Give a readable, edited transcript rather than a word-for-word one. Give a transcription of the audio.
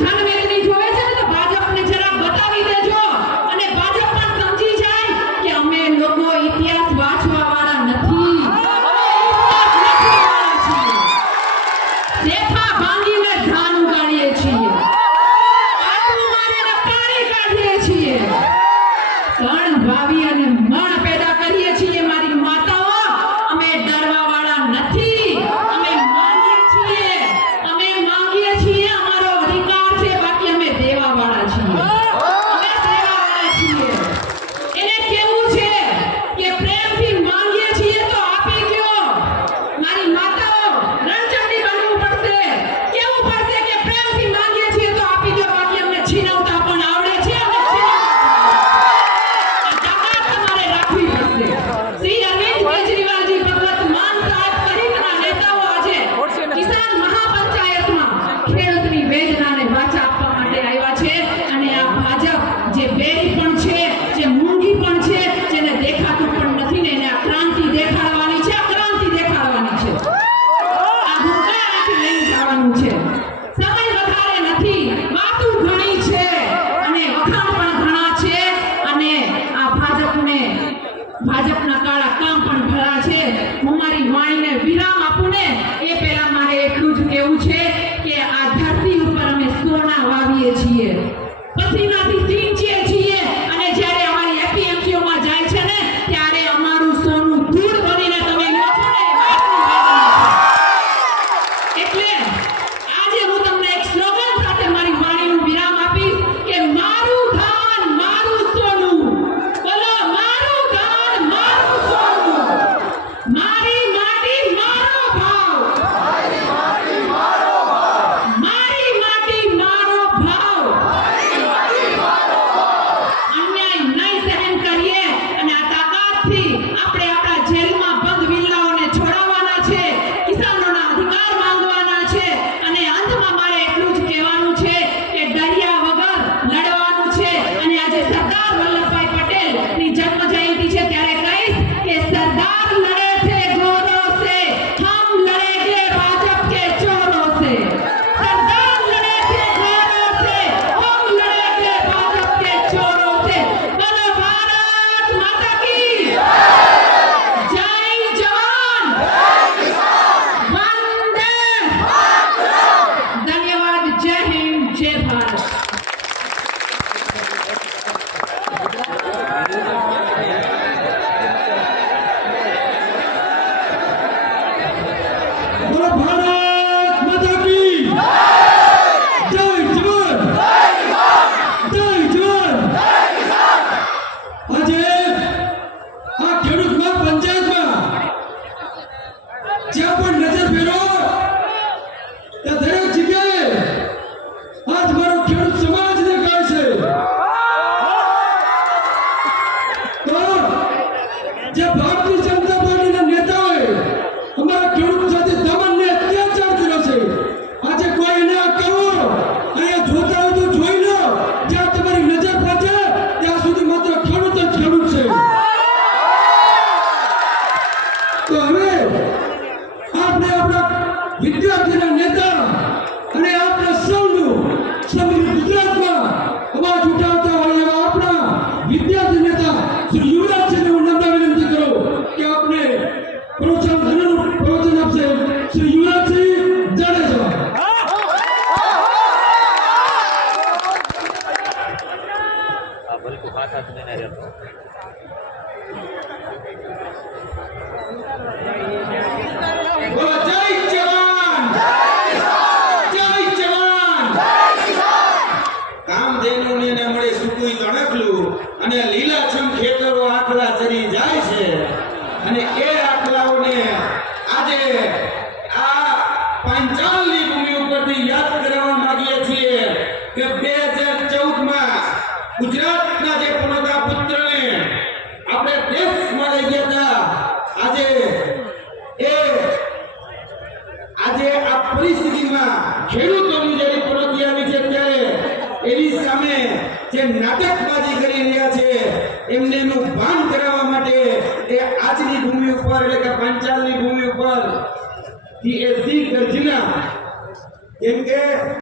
જનમેદની જોવે છે ને તો ભાજપને જરા બતાવી દેજો અને ભાજપ પણ સમજી જાય કે અમે લોકો ઇતિહાસ વાંચવા વાળા નથી, રેખા ભાંગીને ધાન ઉગાડીએ છીએ, આટલું મારીને પાણી કાઢીએ છીએ, કણ વાવી અને મણ પેદા કરીએ છીએ મારી માતાઓ। અમે ડરવા વાળા નથી, અમે માંગીએ છીએ અમારો અધિકાર છે, બાકી અમે દેવા વાળા છીએ, એને કેવું છે કે પ્રેમથી માંગીએ છીએ તો આપી દો। મારી માતાઓ રણચંડી બનવું પડશે, કેવું પડશે કે પ્રેમથી માંગીએ છીએ તો આપી દો, બાકી અમને છીનવતા પણ આવડે છે, અમે તમારે રાખવી પડશે। શ્રી અરવિંદ કેજરીવાલજી, ભગવત માન સાહેબ સહિતના નેતાઓ આજે કિસાન મહાપંચાયતમાં ખેડૂતની વેદનાને વાચા આપવા માટે આવ્યા છે અને આ ભાજપ જે બેરી પણ છે, જે મૂંગી પણ છે, જેને દેખાતું પણ નથી ને એને આ ક્રાંતિ દેખાડવાની છે, આ ક્રાંતિ દેખાડવાની છે, આ હુંકારાથી લઈને જવાનું છે। સમય વધારે નથી, વાતો ઘણી છે અને વખાણ પણ ઘણા છે અને આ ભાજપના કાળા કામ પણ ઘણા છે। હું મારી વાણીને વિરામ આપું ને એ પહેલા મારે એટલું જ કહેવું છે કે આ ધરતી ઉપર અમે સોના વાવીએ છીએ, પસીનાથી સિંચીએ છીએ અને જ્યારે અમારી એપીએમસીઓમાં જાય છે ને ત્યારે અમારું સોનું ધૂળ બનીને તમે લો છો ને, એટલે આજે હું તમને એક સ્લોગન સાથે મારી વાણીનું વિરામ આપીશ કે મારું ધાન મારું સોનું, બોલો મારું ધાન મારું સોનું, મારી માટી મારો ભાવ, મારી માટી મારો ભાવ, અન્યાય નહીં સહન કરીએ અને આ તાકાતથી આપણે આપણા જેલમાં બંધ વિલ્લાઓને છોડાવવાના છે, કિસાનોના અધિકાર માંગવાના છે અને અંતમાં મારે એટલું જ કહેવાનું છે કે ડર્યા વગર લડવાનું છે। અને આજે સરદાર વલ્લભભાઈ પટેલની જન્મ જયંતિ છે ત્યારે કહીશ કે સરદાર લડે थे गोरों से, हम लड़ेंगे भाजपा के चोरों से, सरदार लड़े थे गोरों से, हम लड़ेंगे भाजपा के चोरों से। बोलो भारत माता की जय, जवान वंदे मातरम। धन्यवाद, जय हिंद, जय भारत। बोलो भारत माता की जय, जवान जय जवान। આજે આ ખેડૂત મહાપંચાયતમાં જ્યાં પણ નજર ફેરો ત્યાં દરેક જગ્યાએ આજ મારો ખેડૂત સમાજ દેખાય છે। તો જે ભારતીય જનતા પાર્ટીના નેતાઓએ અમારા ખેડૂત સાથે દમનને અત્યાચાર કર્યો છે, આજે કોઈ એને આ કહો, અહીંયા જોતા હોય તો જોઈ લો, જ્યાં તમારી નજર પહોંચે ત્યાં સુધી માત્ર ખેડૂત જ ખેડૂત છે। તો હવે આપણે આપણા વિદ્યાર્થીના નેતા અને આપણા સૌનું સમગ્ર ગુજરાતમાં અવાજ ઉઠાવતા હોય એવા આપણા વિદ્યાર્થી નેતા શ્રી યુવરાજસિંહને હું નમ્ર વિનંતી કરું કે આપને પ્રોત્સાહન પ્રવચન આપશે શ્રી યુવરાજસિંહ જાડેજા। બોલો જય જવાન જય જવાન। કામધેનુને ને મળે સુકુઈ તણકલું અને લીલાછમ ખેતરો આખલા ચરી જાય છે અને એ આખલાઓને આજે આ પાંચાલની ભૂમિ ઉપરથી યાદ કરવા માંગીએ છીએ કે 2014માં ગુજરાતના જે પનોતા પુત્રને આપણે દેશમાં લઈ ગયા હતા, આજે આ પરિસ્થિતિમાં ખેડૂતોની જે પરિસ્થિતિ આવી છે ત્યારે એની સામે જે નાટકબાજી કરી રહ્યા છે એમને એનું ભાન કરાવવા માટે એ આજની ભૂમિ ઉપર એટલે કે પાંચાલની ભૂમિ ઉપર થી એ સિંહ ગર્જના કેમ કે